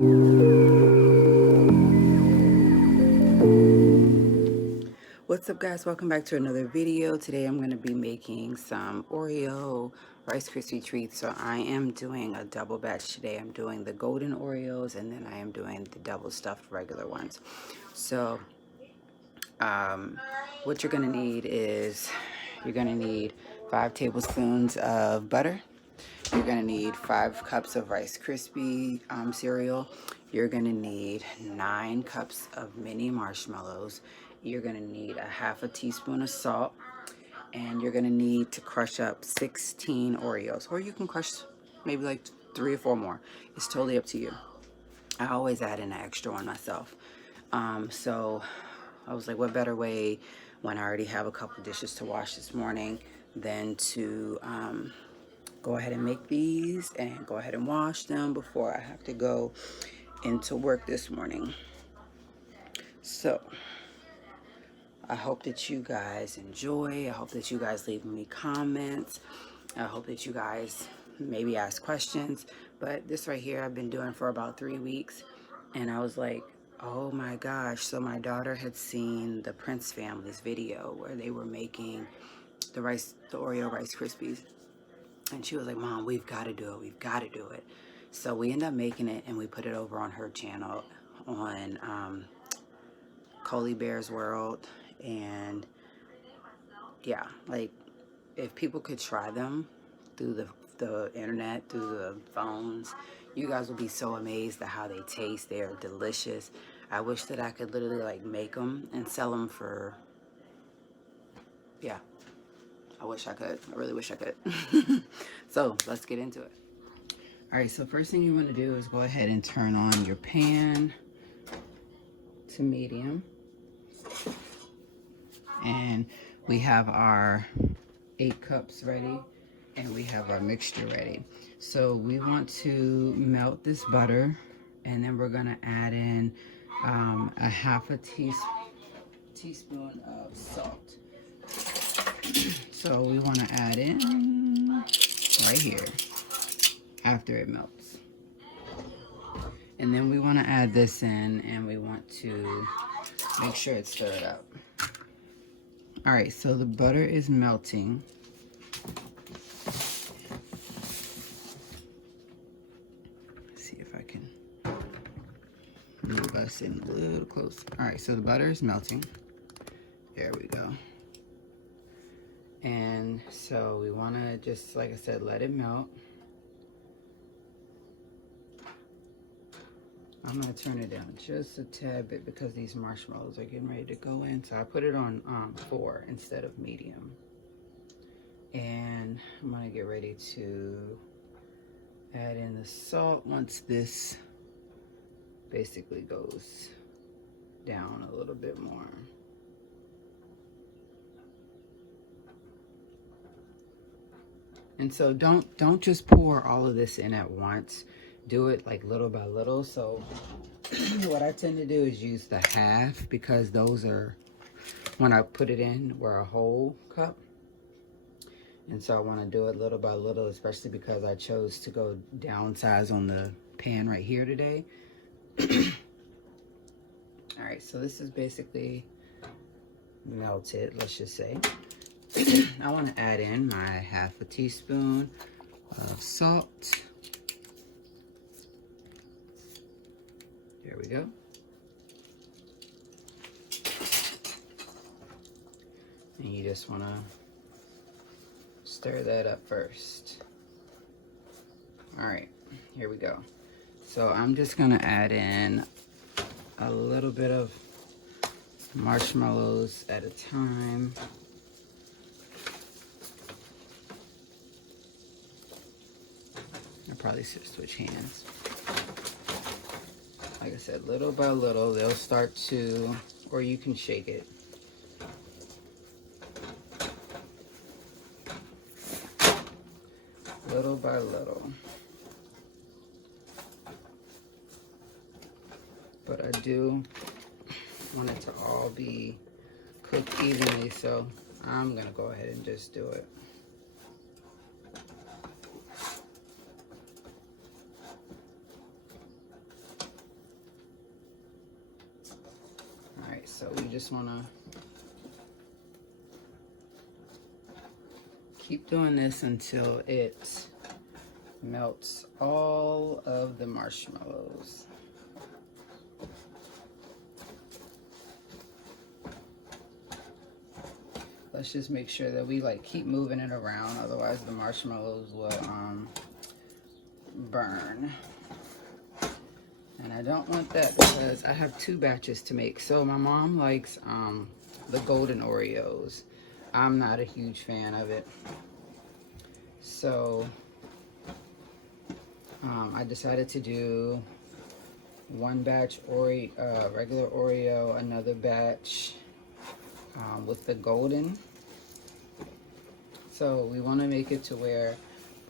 What's up, guys? Welcome back to another video. Today I'm going to be making some Oreo Rice Krispie treats. So I am doing a double batch today. I'm doing the golden Oreos and then I am doing the double stuffed regular ones. So what you're going to need is you're going to need 5 tablespoons of butter. You're going to need 5 cups of Rice Krispie cereal. You're going to need 9 cups of mini marshmallows. You're going to need a half a teaspoon of salt. And you're going to need to crush up 16 Oreos. Or you can crush maybe like 3 or 4 more. It's totally up to you. I always add in an extra one myself. So I was like, what better way when I already have a couple dishes to wash this morning than to go ahead and make these and go ahead and wash them before I have to go into work this morning. So I hope that you guys enjoy. I hope that you guys leave me comments. I hope that you guys maybe ask questions. But this right here I've been doing for about 3 weeks, and I was like, oh my gosh. So my daughter had seen the Prince family's video where they were making the Oreo Rice Krispies. And she was like, Mom, we've got to do it. We've got to do it. So we ended up making it, and we put it over on her channel on Coley Bear's World. And yeah, like if people could try them through the internet, through the phones, you guys will be so amazed at how they taste. They are delicious. I wish that I could literally like make them and sell them for, yeah. I wish I could. I really wish I could. So let's get into it. All right, so first thing you want to do is go ahead and turn on your pan to medium. And we have our 8 cups ready, and we have our mixture ready. So we want to melt this butter, and then we're going to add in a half a teaspoon of salt. So we want to add in right here after it melts. And then we want to add this in, and we want to make sure it's stirred up. All right, so the butter is melting. Let's see if I can move us in a little closer. All right, so the butter is melting. There we go. And so we want to just, like I said, let it melt. I'm going to turn it down just a tad bit because these marshmallows are getting ready to go in. So I put it on 4 instead of medium. And I'm going to get ready to add in the salt once this basically goes down a little bit more. And so don't just pour all of this in at once. Do it like little by little. So what I tend to do is use the half, because those are, when I put it in, were a whole cup. And so I want to do it little by little, especially because I chose to go downsize on the pan right here today. All right, so this is basically melted, let's just say. I want to add in my half a teaspoon of salt. There we go. And you just want to stir that up first. All right, here we go. So I'm just going to add in a little bit of marshmallows at a time. I'll probably switch hands. Like I said, little by little, they'll start to, or you can shake it. Little by little. But I do want it to all be cooked evenly, so I'm gonna go ahead and just do it. So we just want to keep doing this until it melts all of the marshmallows. Let's just make sure that we like keep moving it around, otherwise the marshmallows will burn. And I don't want that because I have 2 batches to make. So my mom likes the golden Oreos. I'm not a huge fan of it. So I decided to do 1 batch regular Oreo, another batch with the golden. So we want to make it to where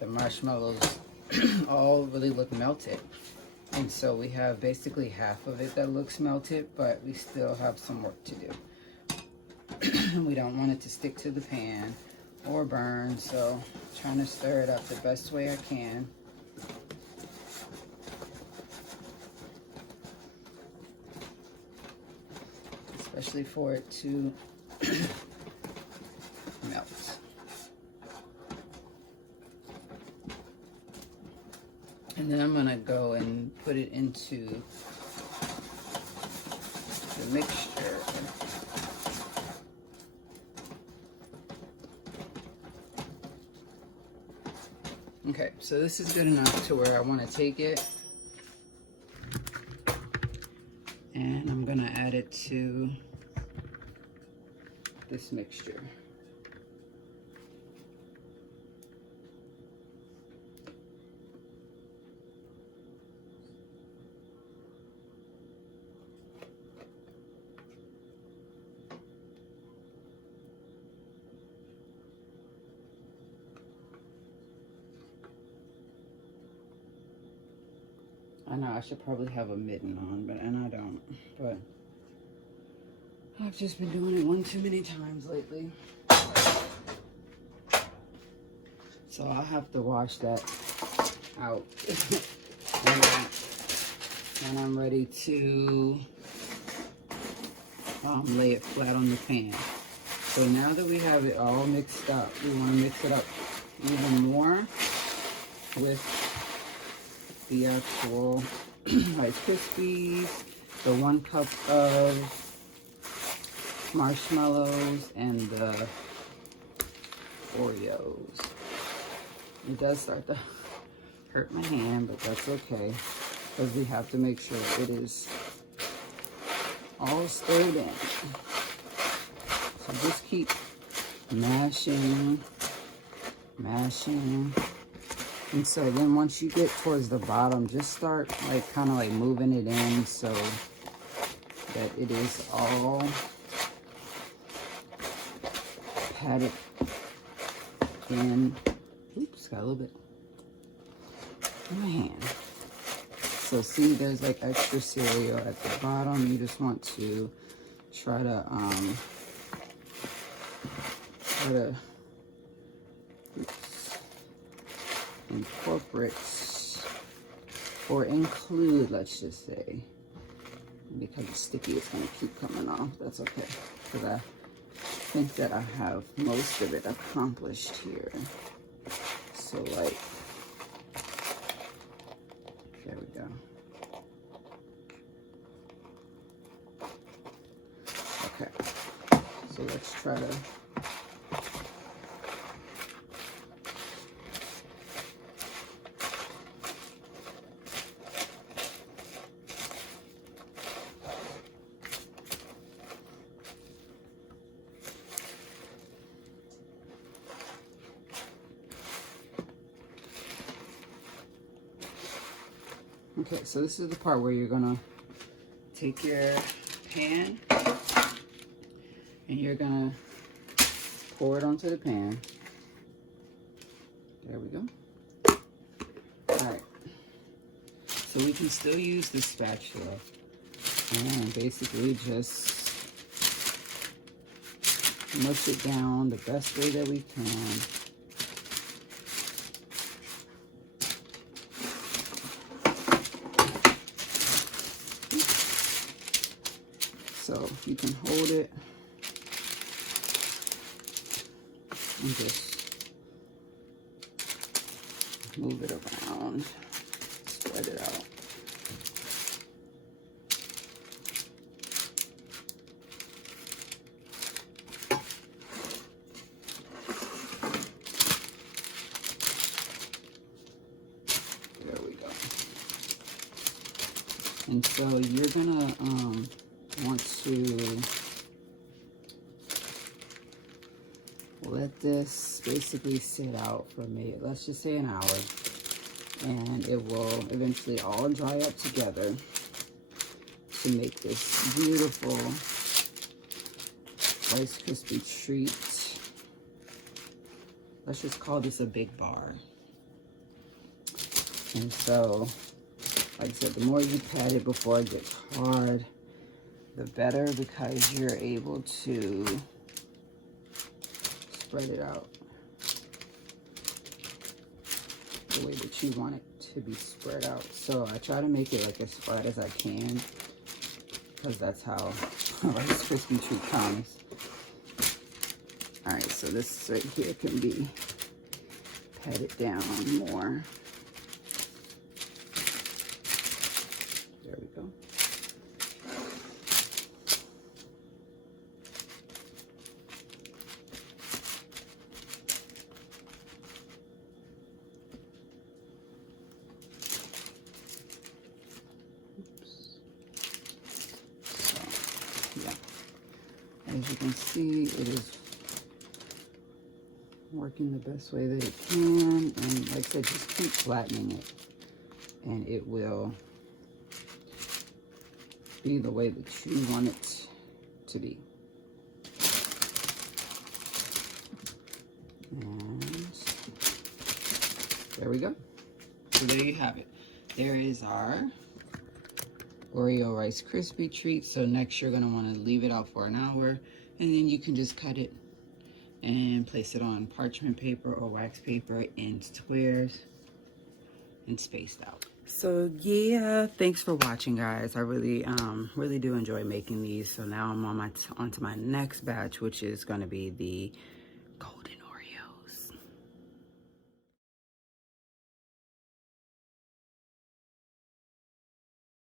the marshmallows all really look melted. And so we have basically half of it that looks melted, but we still have some work to do. We don't want it to stick to the pan or burn, so I'm trying to stir it up the best way I can. Especially for it to melt. And then I'm gonna go and put it into the mixture. Okay, so this is good enough to where I want to take it, and I'm gonna add it to this mixture. I know I should probably have a mitten on, and I don't. But I've just been doing it one too many times lately. So I'll have to wash that out. And I'm ready to lay it flat on the pan. So now that we have it all mixed up, we want to mix it up even more with the actual Rice Krispies, the 1 cup of marshmallows, and the Oreos. It does start to hurt my hand, but that's okay, because we have to make sure it is all stirred in. So just keep mashing. And so then once you get towards the bottom, just start like kind of like moving it in so that it is all patted in. Oops, got a little bit in my hand. So see, there's like extra cereal at the bottom. You just want to try to incorporate or include, let's just say, because it's sticky, it's going to keep coming off. That's okay, because I think that I have most of it accomplished here. So like, there we go. Okay, so let's try to Okay, so this is the part where you're gonna take your pan and you're gonna pour it onto the pan. There we go. Alright, so we can still use the spatula and basically just mush it down the best way that we can. So you can hold it and just move it around, spread it out. There we go. And so you're gonna want to let this basically sit out for maybe, let's just say, an hour, and it will eventually all dry up together to make this beautiful Rice Krispie treat. Let's just call this a big bar. And so, like I said, the more you pat it before it gets hard, the better, because you're able to spread it out the way that you want it to be spread out. So I try to make it like as flat as I can, because that's how a Rice Krispie treat comes. All right, so this right here can be patted down more. There we go. As you can see, it is working the best way that it can. And like I said, just keep flattening it, and it will be the way that you want it to be. And there we go. So there you have it. There is our Oreo Rice Krispie treat. So next you're going to want to leave it out for an hour, and then you can just cut it and place it on parchment paper or wax paper in squares and spaced out. So yeah, thanks for watching, guys. I really do enjoy making these. So now I'm on onto my next batch, which is going to be the golden